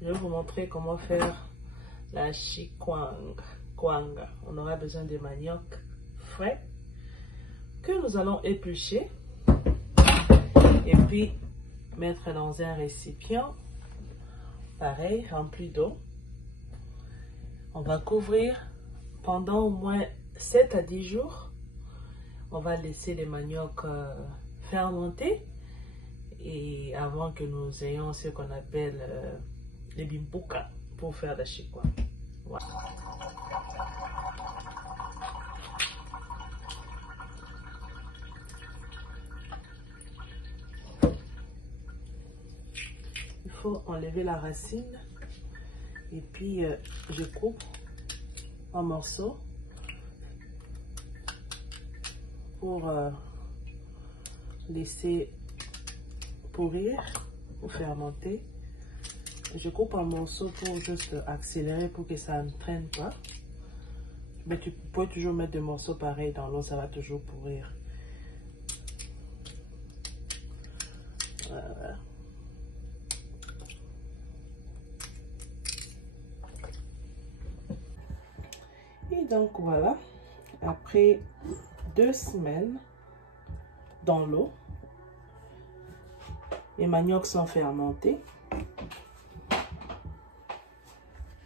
je vais vous montrer comment faire la chikwang. On aura besoin de manioc frais que nous allons éplucher et puis mettre dans un récipient, pareil, rempli d'eau. On va couvrir pendant au moins 7 à 10 jours. On va laisser les maniocs fermenter et avant que nous ayons ce qu'on appelle les bimpuka pour faire la chikwang. Voilà. Il faut enlever la racine et puis je coupe en morceaux pour laisser pourrir ou fermenter. Je coupe en morceaux pour juste accélérer pour que ça ne traîne pas. Mais tu peux toujours mettre des morceaux pareils dans l'eau, ça va toujours pourrir. Voilà. Et donc voilà, après 2 semaines dans l'eau, les maniocs sont fermentés.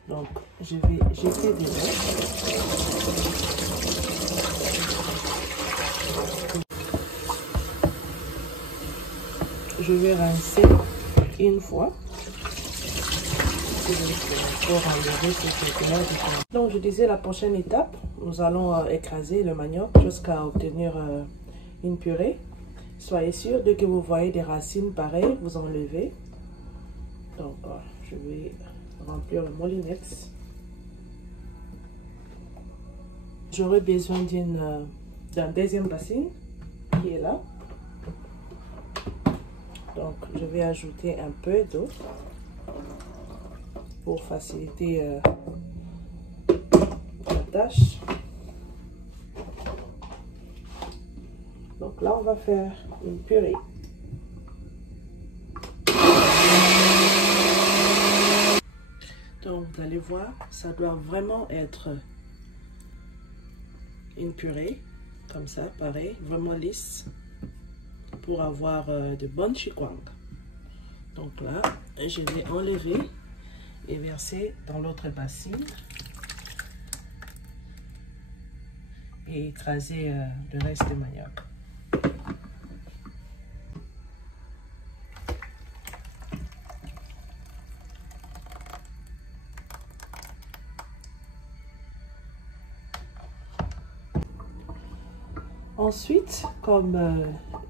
Donc je vais jeter des œufs. Je vais rincer une fois. Donc je disais la prochaine étape, nous allons écraser le manioc jusqu'à obtenir une purée. Soyez sûr, dès que vous voyez des racines pareilles, vous enlevez. Donc je vais remplir le moulinette. J'aurai besoin d'un deuxième bassin qui est là. Donc je vais ajouter un peu d'eau pour faciliter la tâche. Donc là, on va faire une purée. Donc, vous allez voir, ça doit vraiment être une purée, comme ça, pareil, vraiment lisse, pour avoir de bonnes chikwang. Donc là, je vais enlever et verser dans l'autre bassine et écraser le reste du manioc. Ensuite, comme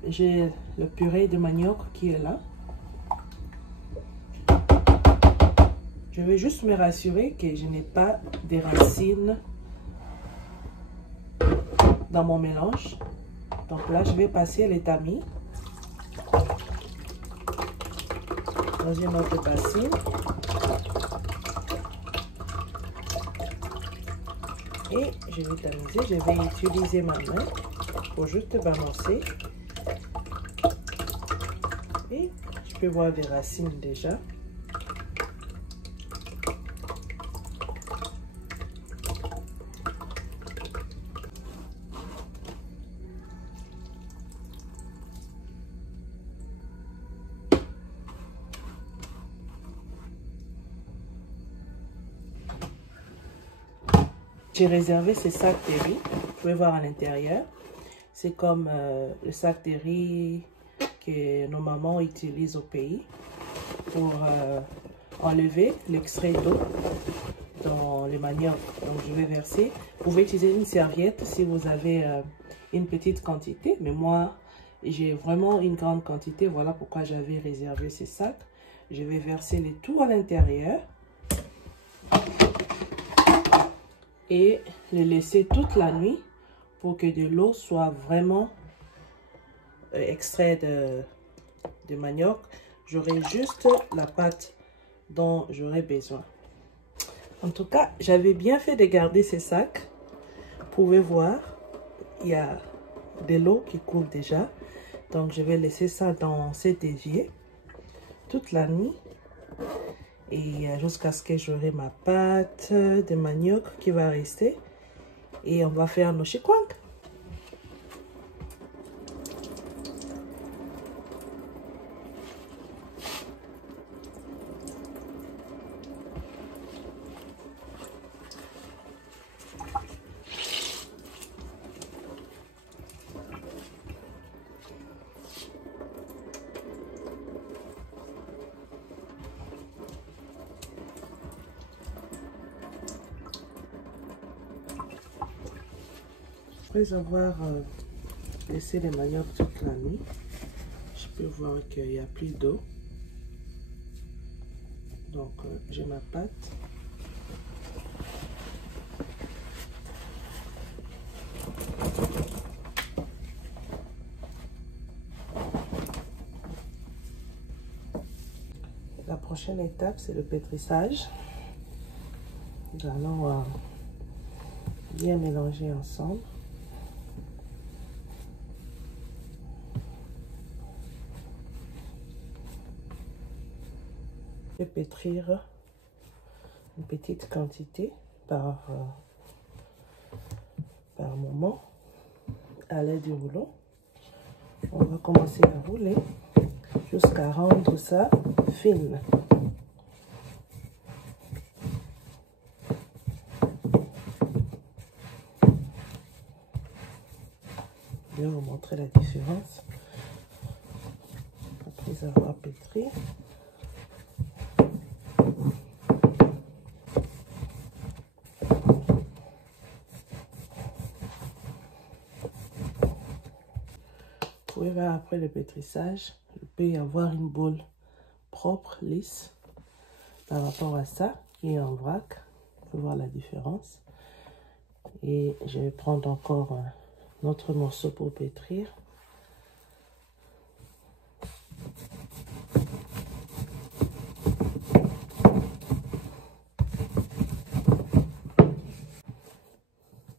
j'ai le purée de manioc qui est là, je vais juste me rassurer que je n'ai pas des racines dans mon mélange. Donc là, je vais passer les tamis dans une autre bassine. Et je vais tamiser, je vais utiliser ma main pour juste balancer. Et je peux voir des racines déjà. J'ai réservé ces sacs de riz, vous pouvez voir à l'intérieur. C'est comme le sac de riz que nos mamans utilisent au pays pour enlever l'extrait d'eau dans les maniocs. Donc je vais verser. Vous pouvez utiliser une serviette si vous avez une petite quantité, mais moi j'ai vraiment une grande quantité. Voilà pourquoi j'avais réservé ces sacs. Je vais verser le tout à l'intérieur et le laisser toute la nuit pour que de l'eau soit vraiment extrait de manioc. J'aurai juste la pâte dont j'aurai besoin. En tout cas, j'avais bien fait de garder ces sacs. Vous pouvez voir, il y a de l'eau qui coule déjà. Donc, je vais laisser ça dans cet évier toute la nuit. et jusqu'à ce que j'aurai ma pâte de manioc qui va rester. Et on va faire nos chikwang. Après avoir laissé les maniocs toute la nuit, je peux voir qu'il n'y a plus d'eau. Donc j'ai ma pâte. La prochaine étape, c'est le pétrissage. Nous allons bien mélanger ensemble. Pétrir une petite quantité par moment à l'aide du rouleau. On va commencer à rouler jusqu'à rendre ça fine. Je vais vous montrer la différence après avoir pétri. Vous pouvez voir après le pétrissage, il peut y avoir une boule propre, lisse, par rapport à ça qui est en vrac. Vous pouvez voir la différence. Et je vais prendre encore un autre morceau pour pétrir.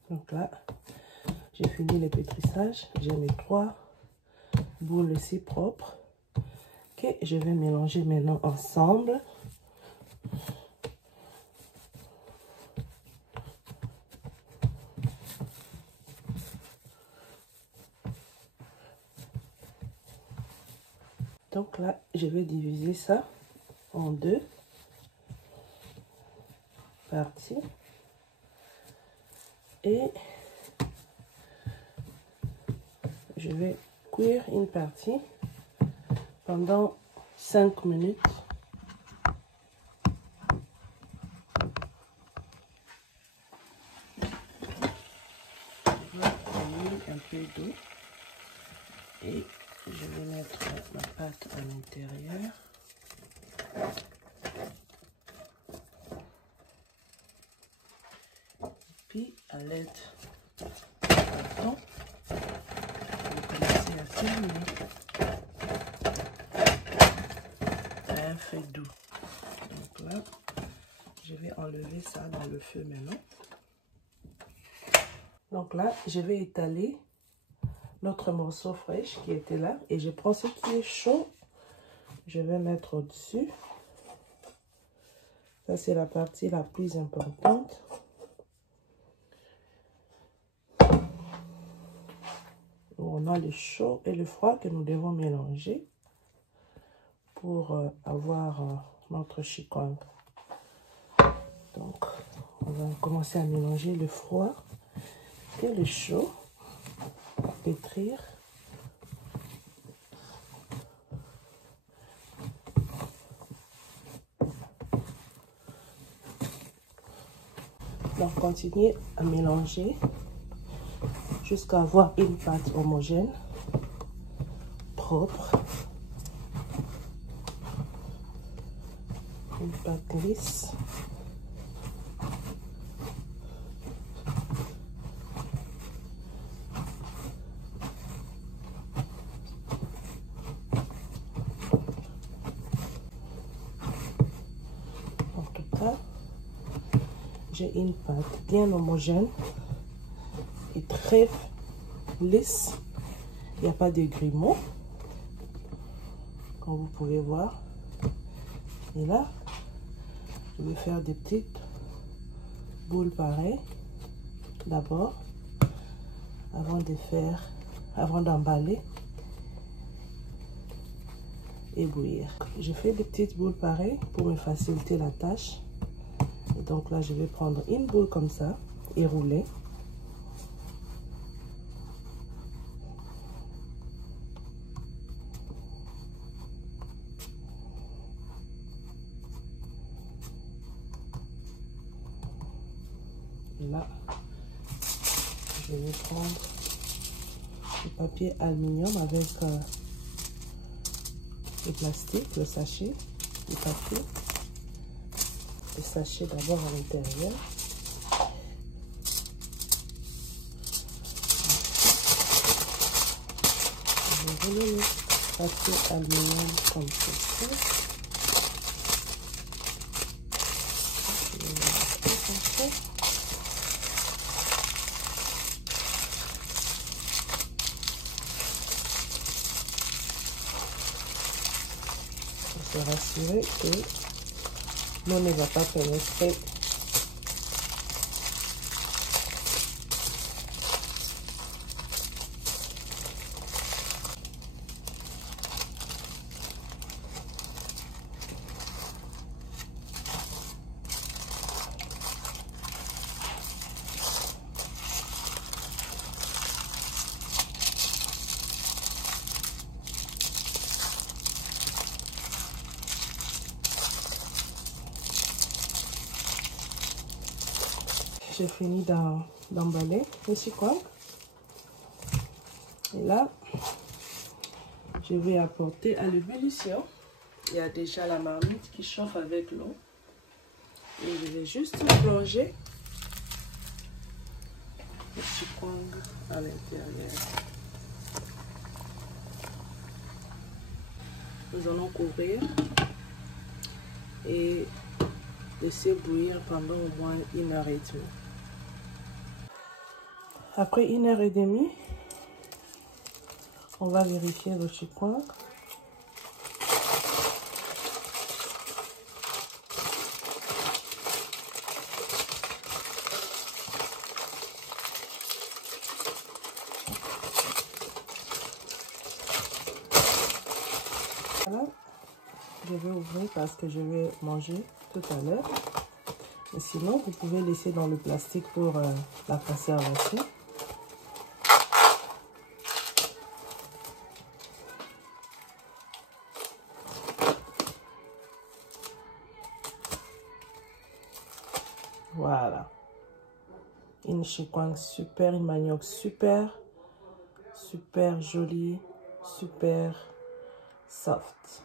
Donc là, j'ai fini le pétrissage. J'ai mes 3 boules si propres que je vais mélanger maintenant ensemble. Donc là, je vais diviser ça en 2 parties et je vais cuire une partie pendant 5 minutes. Je vais mettre un peu d'eau et je vais mettre ma pâte à l'intérieur. Puis à l'aide du bâton, je vais commencer à fermer à un feu doux. Donc là, je vais enlever ça dans le feu maintenant. Donc là, je vais étaler notre morceau fraîche qui était là et je prends ce qui est chaud, je vais mettre au-dessus. Ça, c'est la partie la plus importante. On a le chaud et le froid que nous devons mélanger pour avoir notre chikwang. Donc, on va commencer à mélanger le froid et le chaud. Pétrir. Donc, continuez à mélanger jusqu'à avoir une pâte homogène, propre, une pâte lisse. En tout cas, j'ai une pâte bien homogène et très lisse. Il n'y a pas de grumeaux, comme vous pouvez voir. Et là, Je vais faire des petites boules pareilles d'abord avant d'emballer et bouillir. Je fais des petites boules pareilles pour me faciliter la tâche. Et donc là, je vais prendre une boule comme ça et rouler. Et là, je vais prendre le papier aluminium avec le plastique, le sachet, le papier. Le sachet d'abord à l'intérieur. Je vais rouler le papier aluminium comme ceci. Je vais le mettre comme ça. Pour se rassurer que l'eau ne va pas pénétrer. J'ai fini d'emballer le chikwang. Et là, je vais apporter à l'ébullition. Il y a déjà la marmite qui chauffe avec l'eau. Et je vais juste plonger le chikwang à l'intérieur. Nous allons couvrir et laisser bouillir pendant au moins 1h30. Après 1h30, on va vérifier le chikwang. Voilà, je vais ouvrir parce que je vais manger tout à l'heure. Et sinon, vous pouvez laisser dans le plastique pour la conservation. Voilà. Une chikwang super, une manioc super, super jolie, super soft.